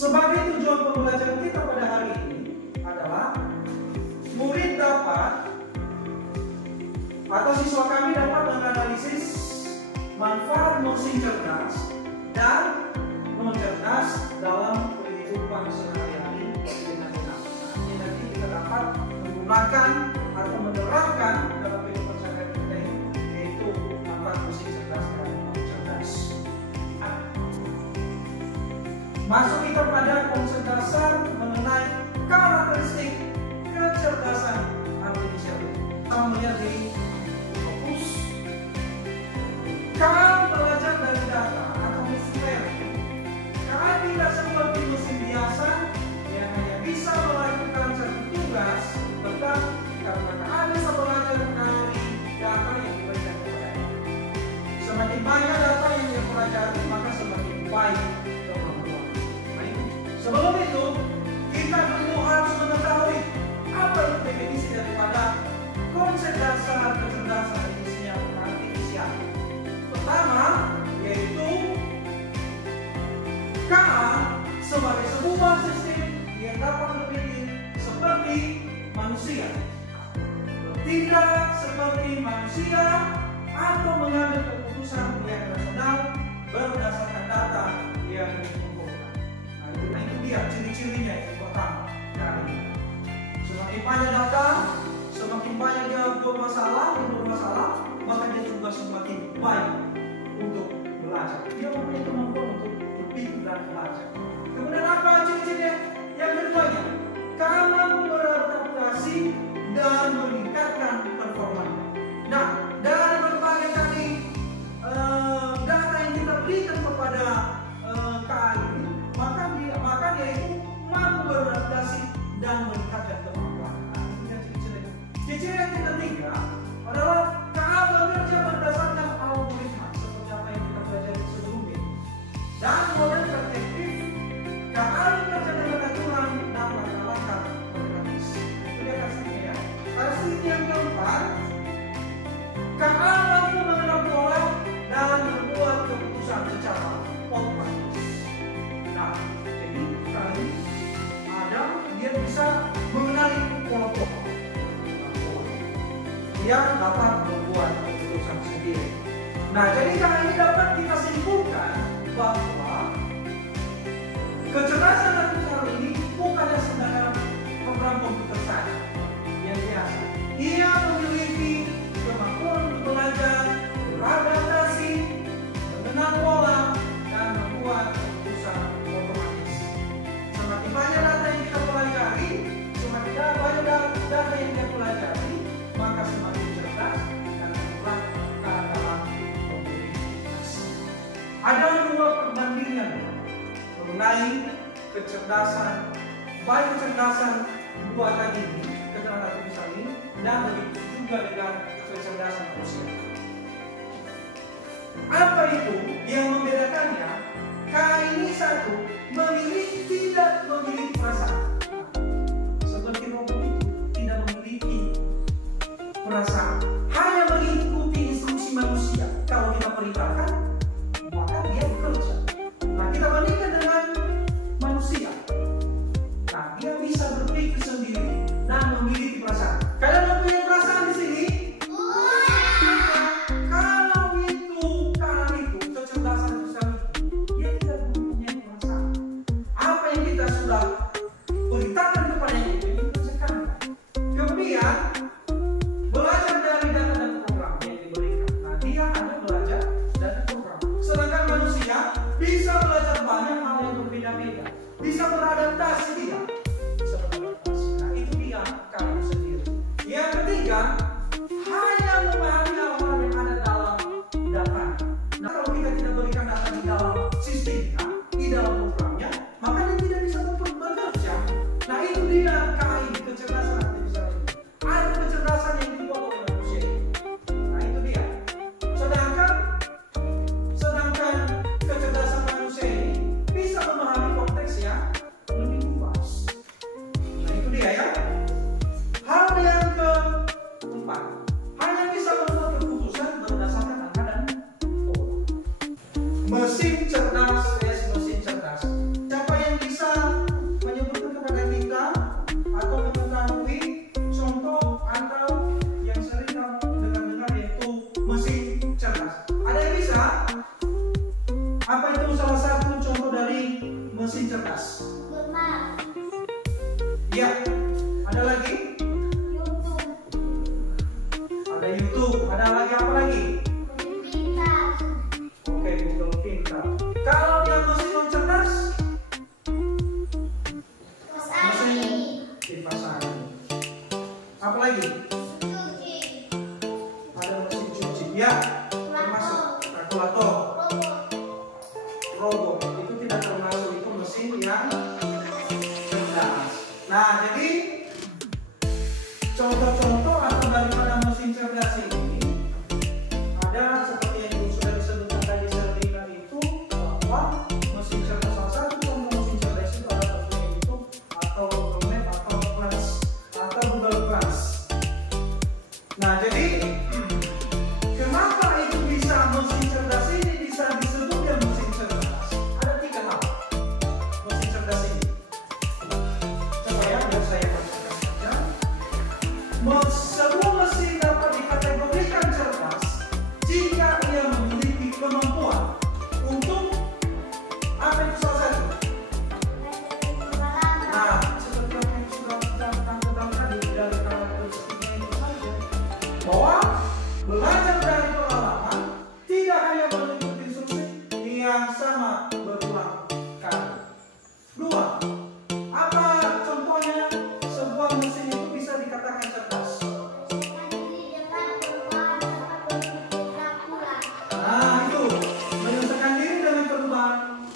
Sebagai tujuan pembelajaran kita pada hari ini adalah murid dapat atau siswa kami dapat menganalisis manfaat mesin cerdas dan non cerdas dalam kehidupan sehari-hari dengan benar. Nanti kita dapat menggunakan atau menerapkan dalam kehidupan sehari-hari kita, yaitu manfaat mesin cerdas dan non cerdas. Masuk kita pada konsep dasar mengenai karakteristik kecerdasan artifisial. Kita melihat di fokus. Kalau belajar dari data atau mesin learning, kalau tidak seperti mesin biasa yang hanya bisa melakukan satu tugas, tetapi karena Anda bisa belajar dari data yang diberikan kepadanya. Semakin banyak data yang dia pelajari, maka semakin baik kemampuan. Sebelum itu, kita dulu harus mengetahui apa itu definisi daripada konsep dasar kecerdasan artifisial. Pertama, yaitu K sebagai sebuah sistem yang dapat berpikir seperti manusia, tidak seperti manusia, atau mengambil keputusan yang rasional berdasarkan data yang dikumpulkan. Nah itu dia ciri-cirinya yang pertama. Semakin banyak data, semakin banyak dia bermasalah, maka dia juga semakin baik untuk belajar. Dia mempunyai kemampuan untuk berpikir dan belajar. Kemudian apa ciri-cirinya? Yang keduanya, mampu beradaptasi dan meningkatkan performanya. Nah, dari berbagai tadi data yang kita berikan kepada KAI ini, maka dia itu mampu beradaptasi dan meningkatkan kemampuan. Nah, itu yang ciri-cirinya. Ciri yang ketiga adalah KA bekerja berdasarkan algoritma seperti apa yang kita pelajari sebelumnya. Dan model perspektif, KA bekerja dengan aturan dan langkah-langkah organis. Itu dia karakteristiknya ya. Karakteristik yang keempat, KA mampu mengenal pola dan membuat keputusan secara otomatis. Nah, jadi kali ada dia bisa mengenali pola-pola. Dia dapat membuat keputusan sendiri. Nah, jadi kali ini dapat kita simpulkan bahwa kecerdasan artifisial ini bukannya sedangkan program komputer saja yang biasa. Dia memiliki kemampuan untuk belajar, beradaptasi, mengenal pola, dan membuat keputusan otomatis. Semakin banyak data yang kita pelajari, semakin banyak data yang kita pelajari, maka semakin cerdas dan akurat dalam komunikasi. Ada dua perbandingan mengenai kecerdasan, baik kecerdasan buatan ini, kecerdasan artifisial ini, dan begitu juga dengan kecerdasan manusia. Apa itu yang membedakannya? KAI ini satu, tidak memiliki perasaan. Seperti robot itu tidak memiliki perasaan, hanya mengikuti instruksi manusia. Kalau kita perintahkan, maka dia bekerja. Nah, kita bandingkan dengan manusia. Nah, dia bisa berpikir sendiri dan memiliki perasaan. Kalian mempunyai perasaan di sini? Kalau itu kecerdasan itu, dia tidak mempunyai perasaan. Apa yang kita sudah perintahkan kepadanya itu dikerjakan. Kemudian belajar dari data dan program yang diberikan. Nah, dia hanya belajar dari program. Sedangkan manusia bisa belajar banyak hal yang berbeda-beda. Bisa beradaptasi dia. Nah, itu dia kamu sendiri. Yang ketiga, hanya memahami hal-hal yang ada dalam data. Nah, kalau kita tidak berikan data di dalam sistemnya, di dalam programnya, maka dia tidak bisa bekerja. Nah, itu dia KAI, kecerdasan artifisial ini. Ada kecerdasan yang dibuat oleh manusia. Nah, itu dia. Sedangkan kecerdasan manusia ini bisa memahami konteks yang lebih luas. Nah, itu dia ya. Hal yang keempat, hanya bisa membuat keputusan berdasarkan angka dan pola. Mesin cerdas. Siapa yang bisa mesin cerdas. Ya, ada lagi? Ada YouTube. Ada lagi apa lagi? Oke, Google Pintar. Kalau dia mesin non cerdas, mesin kipas angin. Apa lagi? Ada mesin cuci. Ya, termasuk kalkulator, robot. Itu tidak termasuk, itu mesin yang cerdas. Nah, jadi contoh-contoh atau daripada mesin cerdas ini ada seperti yang sudah disebutkan tadi Sertina itu, bahwa mesin cerdas, salah satu contoh mesin cerdas itu adalah seperti itu, atau Google Map atau Class atau Google Class. Nah, jadi kenapa itu bisa mesin cerdas ini bisa disebut ya mesin cerdas? Ada 3 hal mesin cerdas ini. Coba ya, biar saya bacakan saja. Sebuah mesin dapat dikategorikan cerdas jika ia memiliki kemampuan untuk apa itu salah satu? Nah, seperti apa yang sudah kita tangkap tadi dari karakteristiknya itu saja, bahwa belajar dari pengalaman tidak hanya mengikuti instruksi yang sama berulang kali. 2. Apa contohnya sebuah mesin itu bisa dikatakan cerdas? Nah, itu menyesuaikan diri dengan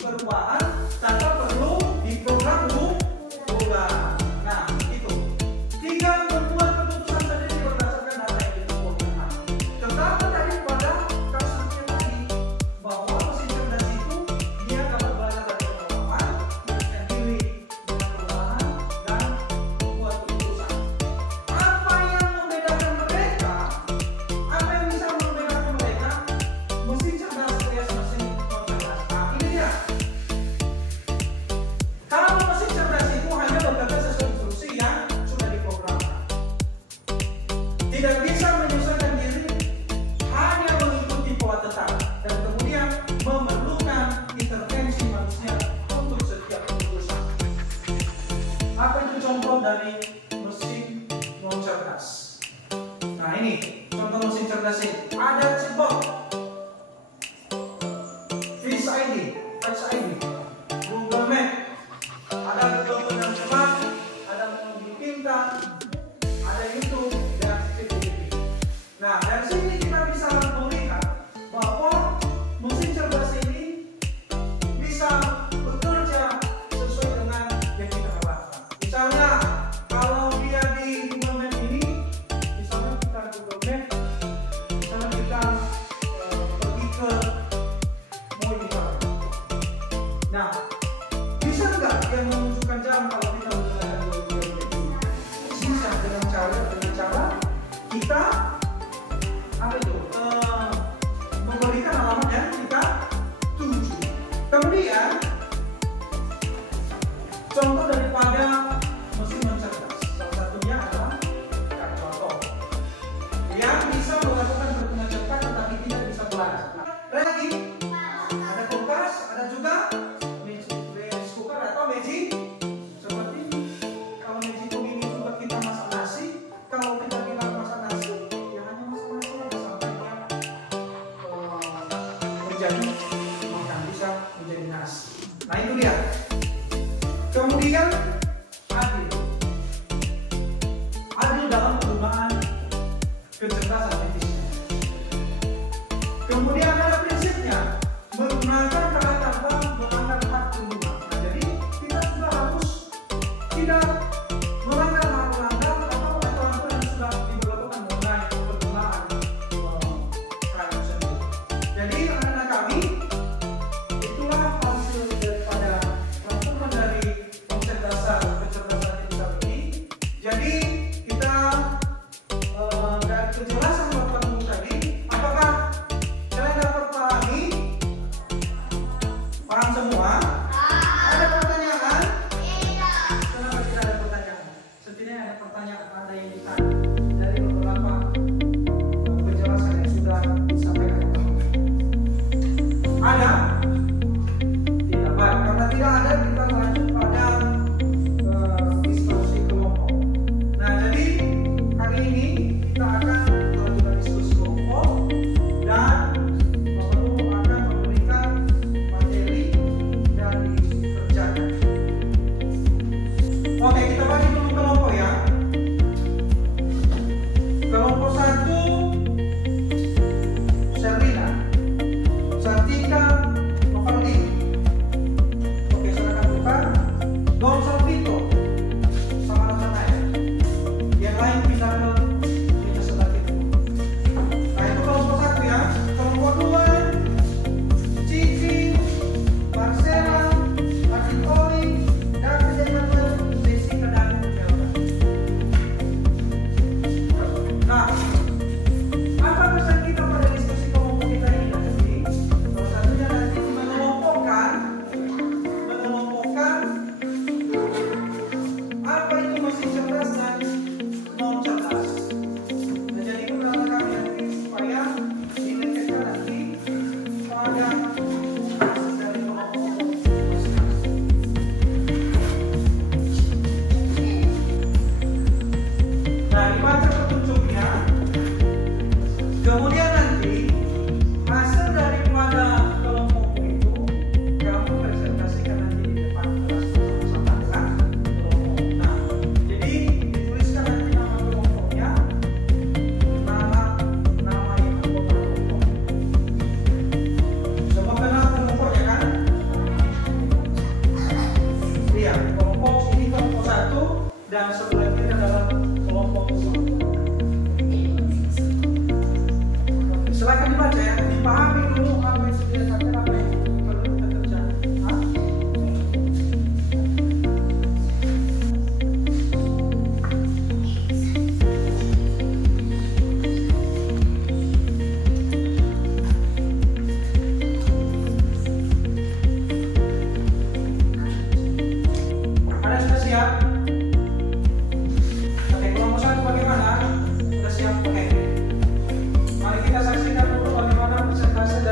perubahan tanpa perlu diprogram ulang. Nah, itu. 3. Membuat keputusan sendiri berdasarkan data yang ditemukan. Tetapi tadi pada kasusnya tadi, bahwa mesin cerdas itu dia dapat belajar dari pengalaman, menyesuaikan diri dengan perubahan dan membuat keputusan. Apa yang membedakan mereka? Apa yang bisa membedakan mereka? Mesin cerdas alias mesin non cerdas. Nah, ini dia. Kalau mesin cerdas itu hanya bekerja sesuai instruksi yang sudah diprogramkan, tidak bisa menyesuaikan diri, hanya mengikuti pola tetap, dan kemudian memerlukan intervensi manusia untuk setiap keputusan. Apa itu contoh dari mesin non cerdas? Nah, ini contoh mesin cerdas ini. Ada chatbot, Face ID, Touch ID, Google Map, ada Google Translate, ada Google Pintar, ada YouTube dan CCTV. Nah, dari sini kita bisa melihat bahwa mesin cerdas ini bisa bekerja sesuai dengan yang kita harapkan. Misalnya, kalau dia di Google Map ini, misalnya kita Google Map, misalnya kita pergi ke mall misalnya. Nah, bisa nggak dia menunjukkan jam kalau kita menggunakan Google Map ini? Bisa, dengan cara kita apa itu? Memberikan alamat yang kita tuju. Kemudian contoh daripada mesin non cerdas, salah satunya adalah kalkulator yang bisa melakukan perhitungan cepat tetapi tidak bisa belajar. Ada lagi, ada kulkas, ada juga rice cooker atau magic seperti ini. Kalau magic begini juga kita masak nasi. Kalau kita bilang masak nasi, ya hanya masak nasi aja sampai dia menjadi makan, bisa menjadi nasi. Nah, itu dia. Kemudian adil dalam penggunaan kecerdasan artifisial. Kemudian ada prinsipnya, menggunakan cara tanpa melanggar hak pengguna. Nah, jadi kita juga harus tidak melanggar hak atau aturan yang sudah diberlakukan mengenai penggunaan perangkat tersebut. Jadi anak-anak kami, itulah hasil daripada rangkuman dari konsep dasar kecerdasan artifisial ini. Jadi kita dari penjelasan Bapak Guru tadi, apakah kalian dapat yang sebelah kiri adalah kelompok guru. Silakan dibaca ya, dipahami dulu apa yang sudah dikatakan, apa yang perlu kita kerjakan. Ada yang sudah siap? Oke, kelompok satu bagaimana? Sudah siap? Oke. Mari kita saksikan dulu bagaimana presentasi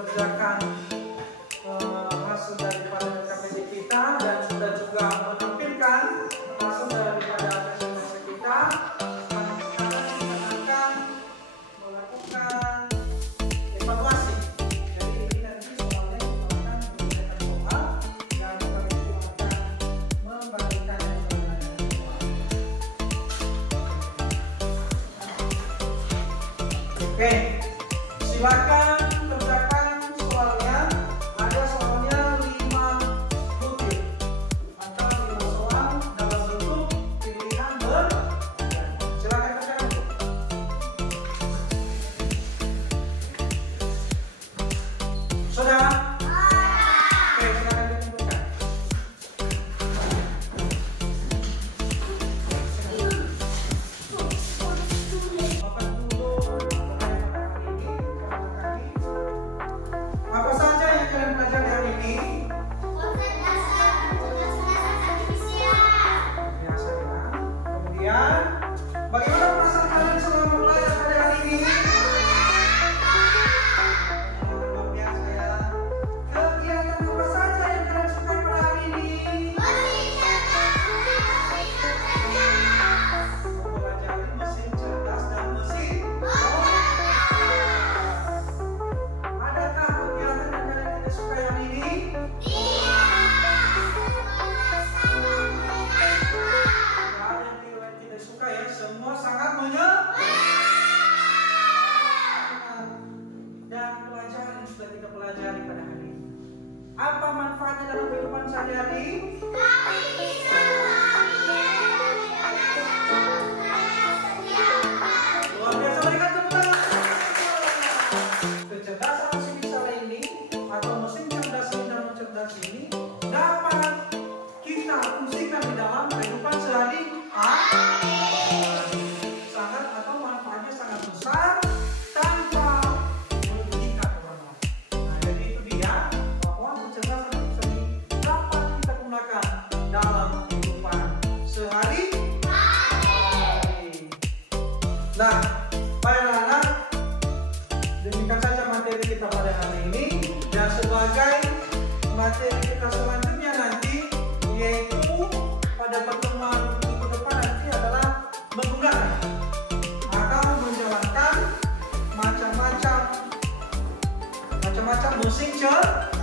mengerjakan hasil daripada KPJ kita dan sudah juga menampilkan hasil daripada presentasi kita. Sekarang kita akan melakukan evaluasi. Jadi ini nanti soalnya kita akan mengerjakan soal dan kami juga akan membagikan soal. Oke, silakan kerjakan soalnya. Ada soalnya 5 butir. Maka 5 soal dalam bentuk pilihan bergantian. Silakan kerjakan. Sudah? Oke, silakan dikumpulkan. Apa saja yang kalian pelajari hari ini? Biasa ya. Kemudian, bagaimana perasaan kalian selama belajar pada hari ini? Luar biasa ya. Kegiatan apa saja yang kalian sukai pada hari ini? Mempelajari mesin cerdas dan mesin Adakah kegiatan yang kalian tidak sukai hari ini? Kalian tidak suka ya, semua sangat dan pelajaran yang sudah kita pelajari pada hari ini. Apa manfaatnya dalam kehidupan sehari-hari? Luar biasa, berikan tepuk tangan. Kecerdasan mesin bicara ini atau mesin cerdas ini dan cerdas ini dapat kita fungsikan di dalam kehidupan sehari-hari. Sangat atau manfaatnya sangat besar tanpa merugikan orang lain. Nah, jadi itu dia bahwa kecerdasan mesin ini dapat kita gunakan dalam kehidupan sehari-hari. Nah, baik anak-anak, demikian saja materi kita pada hari ini, dan sebagai materi kita selanjutnya nanti yaitu pada pertemuan minggu depan nanti adalah menggunakan atau menjalankan macam-macam mesin cerdas.